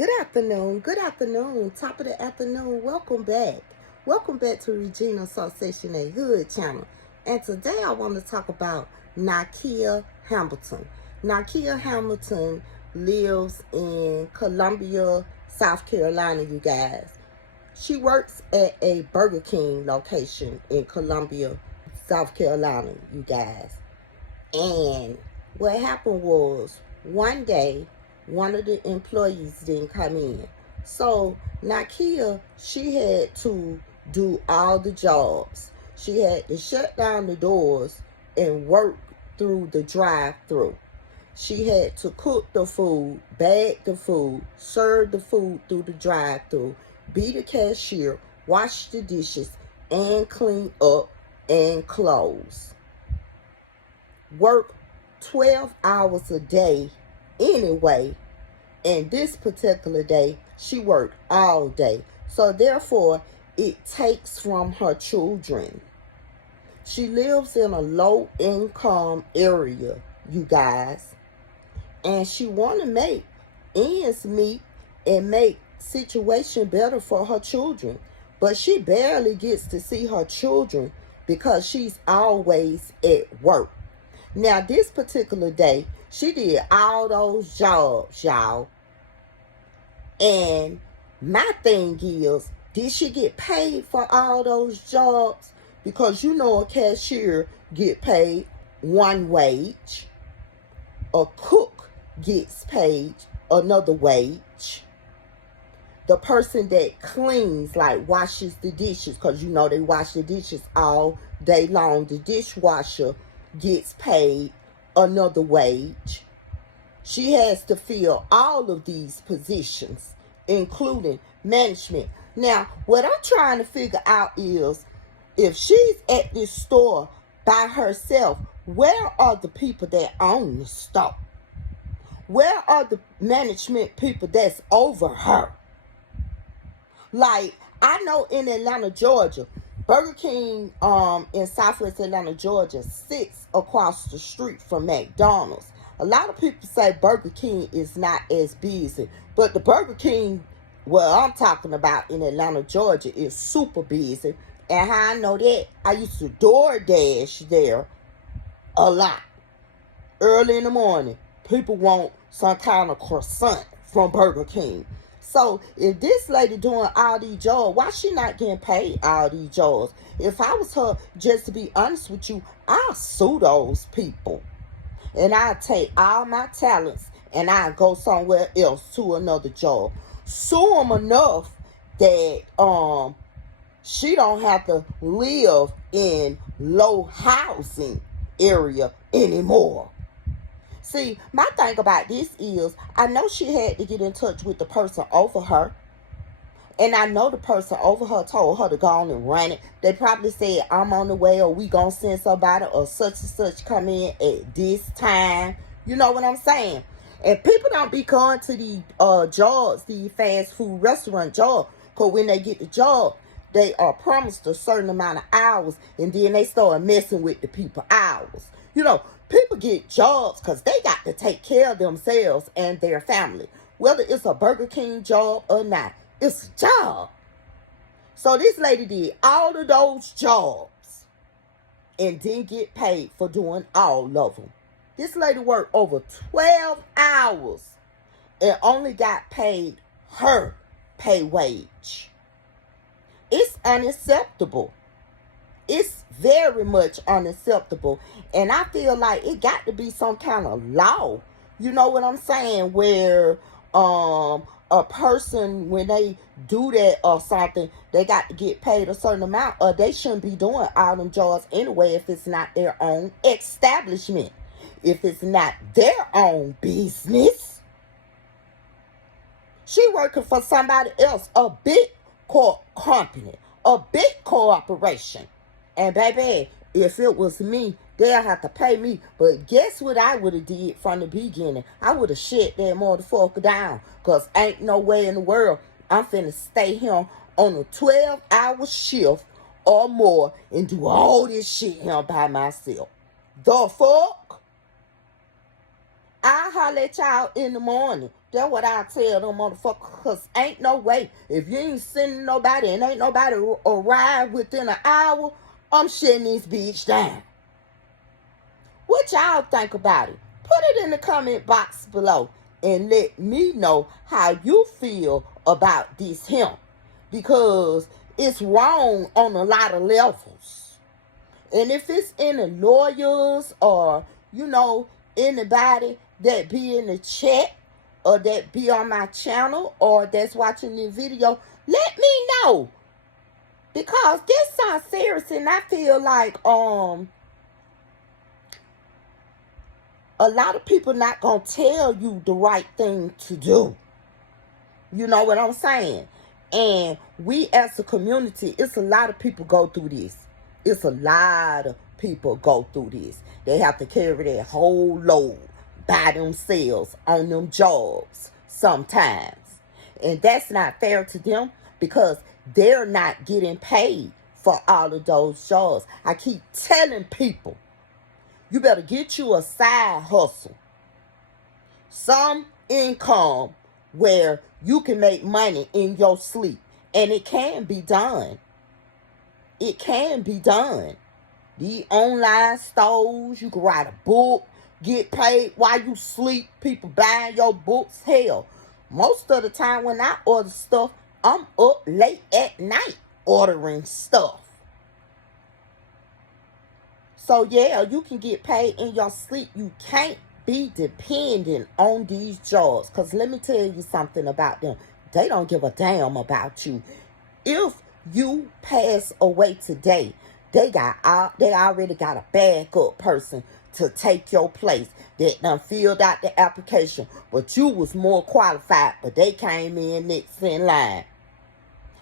Good afternoon, top of the afternoon. Welcome back to Regina Association A Hood channel. And today I want to talk about Nakia Hamilton. Nakia Hamilton lives in Columbia, South Carolina, you guys. She works at a Burger King location in Columbia, South Carolina, you guys. And what happened was, one day, one of the employees didn't come in. So Nakia, she had to do all the jobs. She had to shut down the doors and work through the drive-through. She had to cook the food, bag the food, serve the food through the drive-through, be the cashier, wash the dishes, and clean up and close. Work 12 hours a day anyway, and this particular day she worked all day, so therefore it takes from her children. She lives in a low income area, you guys, and she want to make ends meet and make situation better for her children, but she barely gets to see her children because she's always at work. Now, this particular day, she did all those jobs, y'all. And my thing is, did she get paid for all those jobs? Because you know a cashier get paid one wage. A cook gets paid another wage. The person that cleans, like washes the dishes, because you know they wash the dishes all day long. The dishwasher gets paid another wage. She has to fill all of these positions, including management. Now, what I'm trying to figure out is, if she's at this store by herself, where are the people that own the store? Where are the management people that's over her? Like, I know in Atlanta, Georgia, Burger King in Southwest Atlanta, Georgia, sits across the street from McDonald's. A lot of people say Burger King is not as busy, but the Burger King, well, I'm talking about in Atlanta, Georgia, is super busy. And how I know that, I used to DoorDash there a lot. Early in the morning, people want some kind of croissant from Burger King. So if this lady doing all these jobs, why she not getting paid all these jobs? If I was her, just to be honest with you, I'll sue those people. And I'll take all my talents and I'll go somewhere else to another job. Sue them enough that she don't have to live in low housing area anymore. See, my thing about this is, I know she had to get in touch with the person over her. And I know the person over her told her to go on and run it. They probably said, I'm on the way, or we gonna send somebody, or such and such come in at this time. You know what I'm saying? And people don't be going to the jobs, the fast food restaurant job, because when they get the job, they are promised a certain amount of hours, and then they start messing with the people hours. You know, people get jobs because they got to take care of themselves and their family. Whether it's a Burger King job or not, it's a job. So this lady did all of those jobs and didn't get paid for doing all of them. This lady worked over 12 hours and only got paid her pay wage. It's unacceptable. It's very much unacceptable. And I feel like it got to be some kind of law. You know what I'm saying? Where a person, when they do that or something, they got to get paid a certain amount, or they shouldn't be doing all them jobs anyway if it's not their own establishment. If it's not their own business. She working for somebody else, a big company, a big corporation. And baby, if it was me, they'll have to pay me. But guess what I would have did from the beginning? I would have shut that motherfucker down. Because ain't no way in the world I'm finna stay here on a 12-hour shift or more and do all this shit here by myself. The fuck? I'll holler at y'all in the morning. That's what I tell them motherfuckers. Because ain't no way. If you ain't sending nobody and ain't nobody arrive within an hour, I'm shutting this bitch down. What y'all think about it? Put it in the comment box below and let me know how you feel about this hemp. Because it's wrong on a lot of levels. And if it's any lawyers or, anybody that be in the chat or that be on my channel or that's watching this video, let me know. Because this sounds serious and I feel like a lot of people not going to tell you the right thing to do. You know what I'm saying? And we as a community, it's a lot of people go through this. It's a lot of people go through this. They have to carry their whole load by themselves on them jobs sometimes. And that's not fair to them because they're not getting paid for all of those jobs. I keep telling people, you better get you a side hustle. Some income where you can make money in your sleep. And it can be done. It can be done. The online stores, you can write a book, get paid while you sleep, people buying your books. Hell, most of the time when I order stuff, I'm up late at night ordering stuff. So yeah, you can get paid in your sleep. You can't be dependent on these jobs. Because let me tell you something about them. They don't give a damn about you. If you pass away today, they already got a backup person to take your place that done filled out the application. But you was more qualified, but they came in next in line.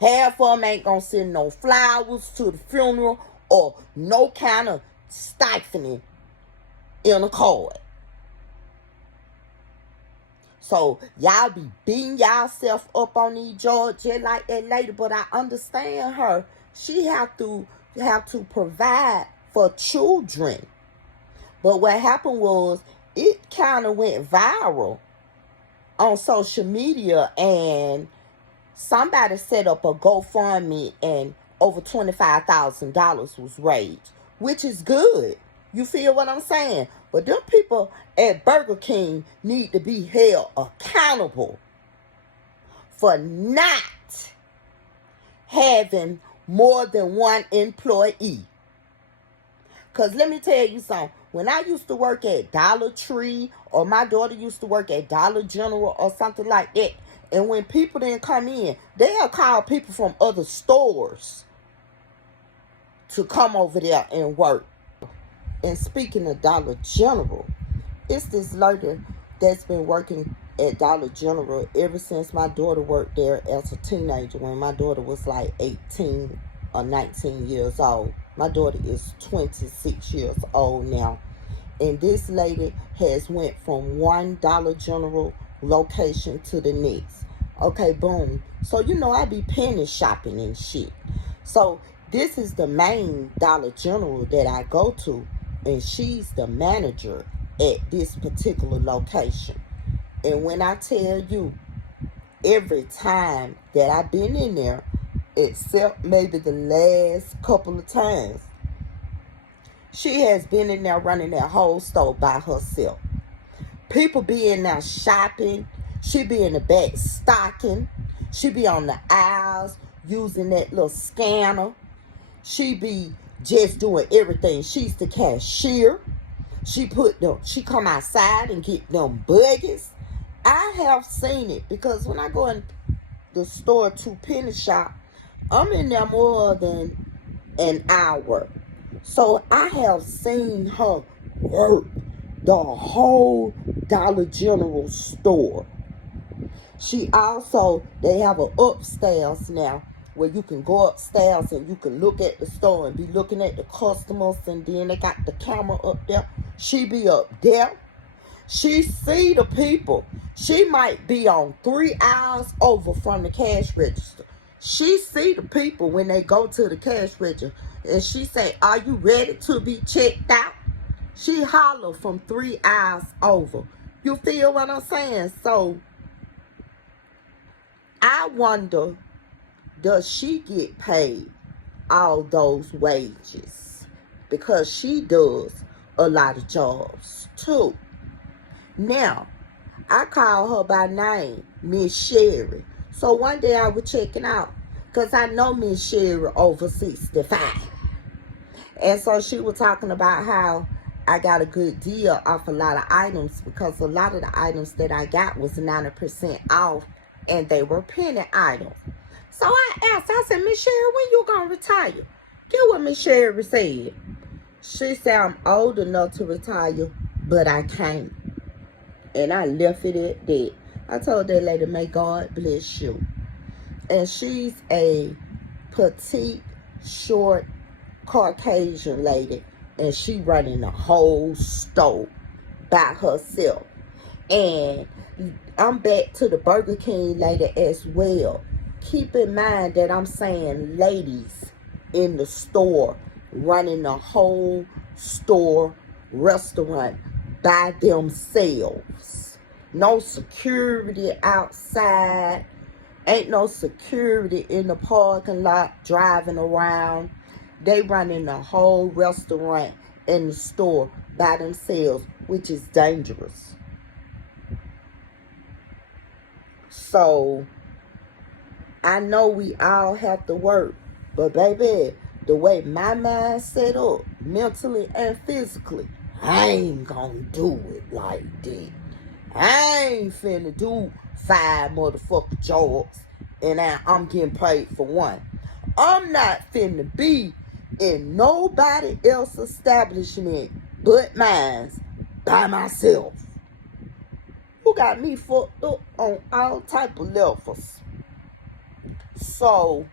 Half of them ain't gonna send no flowers to the funeral or no kind of stipend in a card. So y'all be beating yourself up on these jobs just like that lady. But I understand her. She have to provide for children. But what happened was it kind of went viral on social media, and somebody set up a GoFundMe and over $25,000 was raised, which is good. You feel what I'm saying? But them people at Burger King need to be held accountable for not having more than one employee. Because let me tell you something. When I used to work at Dollar Tree, or my daughter used to work at Dollar General or something like that, and when people didn't come in, they'll call people from other stores to come over there and work. And speaking of Dollar General, it's this lady that's been working at Dollar General ever since my daughter worked there as a teenager, when my daughter was like 18 or 19 years old. My daughter is 26 years old now. And this lady has went from one Dollar General location to the next. Okay, boom. So, I be penny shopping and shit. So, this is the main Dollar General that I go to. And she's the manager at this particular location. And when I tell you, every time that I've been in there, except maybe the last couple of times, she has been in there running that whole store by herself. People be in there shopping. She be in the back stocking. She be on the aisles using that little scanner. She be just doing everything. She's the cashier. She come outside and get them buggies. I have seen it because when I go in the store to penny shop, I'm in there more than an hour. So I have seen her work the whole Dollar General store. They have an upstairs now where you can go upstairs and you can look at the store and be looking at the customers, and then they got the camera up there. She be up there. She see the people. She might be on 3 hours over from the cash register. She see the people when they go to the cash register, and she say, "Are you ready to be checked out?" She holler from 3 hours over. You feel what I'm saying? So I wonder, does she get paid all those wages? Because she does a lot of jobs too. Now, I call her by name, Miss Sherry. So one day I was checking out, because I know Miss Sherry over 65. And so she was talking about how I got a good deal off a lot of items, because a lot of the items that I got was 90% off, and they were penny items. So I asked, I said, Miss Sherry, when you gonna retire? Get what Miss Sherry said. She said, I'm old enough to retire, but I can't. And I left it at that. I told that lady, may God bless you. And she's a petite, short, Caucasian lady. And she running the whole store by herself. And I'm back to the Burger King lady as well. Keep in mind that I'm saying ladies in the store running the whole store restaurant by themselves. No security outside. Ain't no security in the parking lot driving around. They running the whole restaurant and the store by themselves, which is dangerous. So I know we all have to work, but baby, the way my mind set up, mentally and physically, I ain't gonna do it like that. I ain't finna do 5 motherfucking jobs and I'm getting paid for one. I'm not finna be in nobody else's establishment but mine by myself. You got me fucked up on all type of levels. So,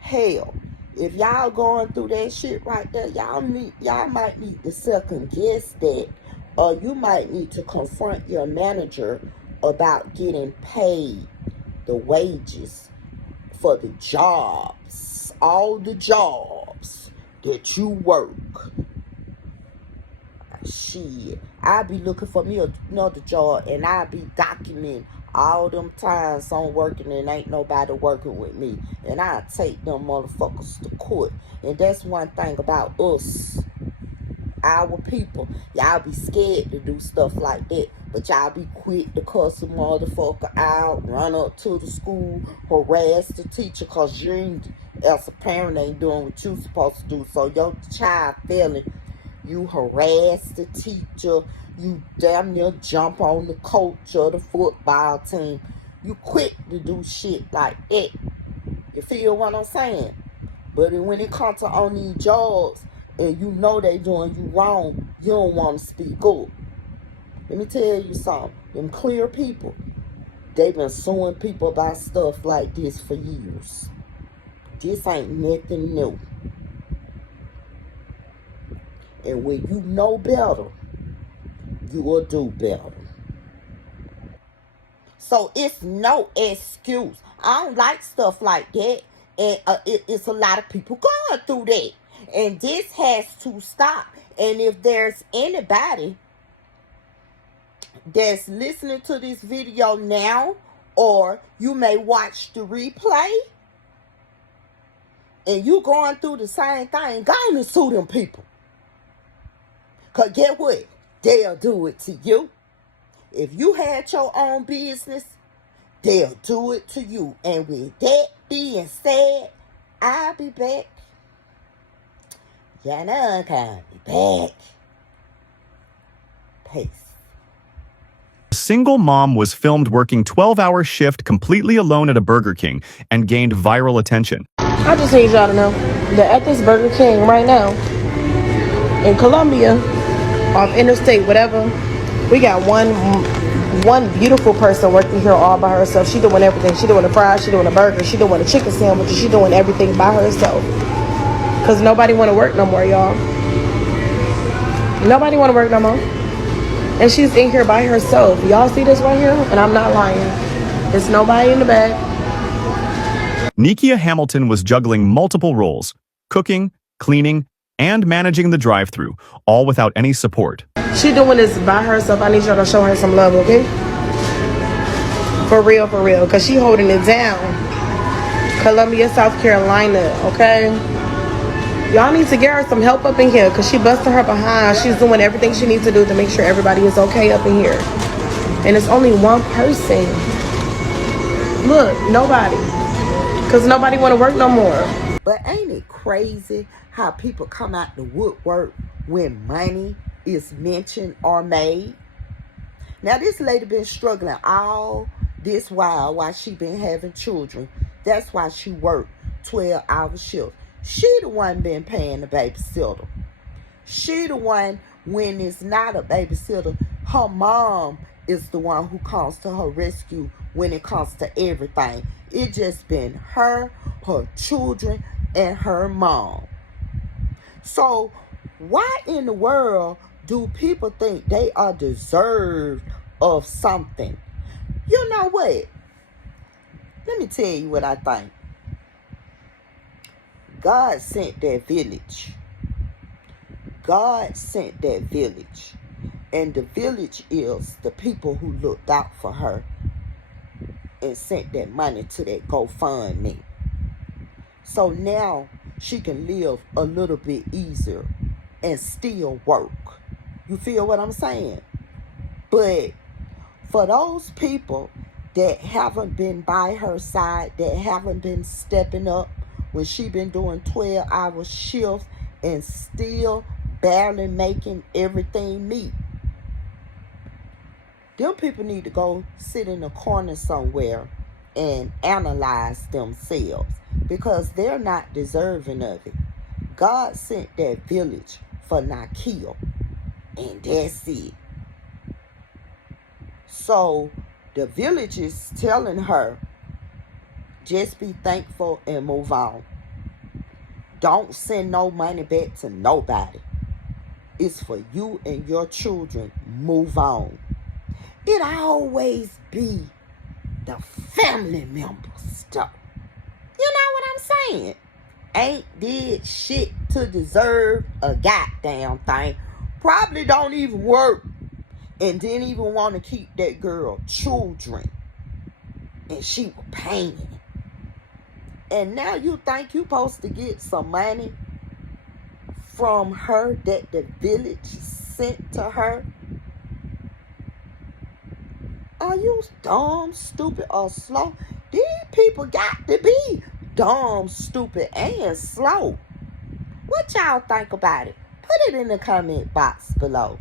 hell, if y'all going through that shit right there, y'all might need to second guess that, or you might need to confront your manager about getting paid the wages for the jobs, all the jobs that you work. Shit, I be looking for me another job, and I be documenting all them times I'm working and ain't nobody working with me, and I take them motherfuckers to court. And that's one thing about us, our people. Y'all be scared to do stuff like that, but y'all be quick to cuss a motherfucker out, run up to the school, harass the teacher, cause you ain't, as a parent, ain't doing what you supposed to do. So your child failing, you harass the teacher, you damn near jump on the coach of the football team. You quick to do shit like that. You feel what I'm saying? But when it comes to on these jobs, and you know they doing you wrong, you don't want to speak up. Let me tell you something. Them clear people, they been suing people about stuff like this for years. This ain't nothing new. And when you know better, you will do better. So it's no excuse. I don't like stuff like that. And it's a lot of people going through that. And this has to stop. And if there's anybody that's listening to this video now, or you may watch the replay, and you going through the same thing, go on and sue them people. Because get what? They'll do it to you. If you had your own business, they'll do it to you. And with that being said, I'll be back. You know I'll be back. Peace. A single mom was filmed working 12-hour shift completely alone at a Burger King and gained viral attention. I just need y'all to know that at this Burger King right now in Columbia, off Interstate, whatever, we got one beautiful person working here all by herself. She doing everything. She doing the fries, she doing the burger, she doing the chicken sandwiches, she doing everything by herself. Cause nobody want to work no more, y'all. Nobody want to work no more. And she's in here by herself. Y'all see this right here? And I'm not lying. There's nobody in the back. Nikia Hamilton was juggling multiple roles: cooking, cleaning, and managing the drive-thru, all without any support. She doing this by herself. I need y'all to show her some love, okay? For real, because she holding it down. Columbia, South Carolina, okay? Y'all need to get her some help up in here because she busted her behind. She's doing everything she needs to do to make sure everybody is okay up in here. And it's only one person. Look, nobody. Because nobody want to work no more. But ain't it crazy how people come out the woodwork when money is mentioned or made? Now, this lady been struggling all this while she been having children. That's why she worked 12-hour shifts. She the one been paying the babysitter. She the one, when it's not a babysitter, her mom is the one who comes to her rescue when it comes to everything. It just been her children, and her mom. So why in the world do people think they are deserved of something? You know what? Let me tell you what I think. God sent that village. God sent that village. And the village is the people who looked out for her and sent that money to that GoFundMe. So now she can live a little bit easier and still work. You feel what I'm saying? But for those people that haven't been by her side, that haven't been stepping up when she been doing 12-hour shifts and still barely making everything meet, them people need to go sit in a corner somewhere and analyze themselves, because they're not deserving of it. God sent that village for Nakia, and that's it. So the village is telling her, just be thankful and move on. Don't send no money back to nobody. It's for you and your children. Move on. It always be the family member stuff. You know what I'm saying? Ain't did shit to deserve a goddamn thing. Probably don't even work. And didn't even want to keep that girl children. And she was paying. And now you think you supposed to get some money from her that the village sent to her? Are you dumb, stupid, or slow? These people got to be dumb, stupid, and slow. What y'all think about it? Put it in the comment box below.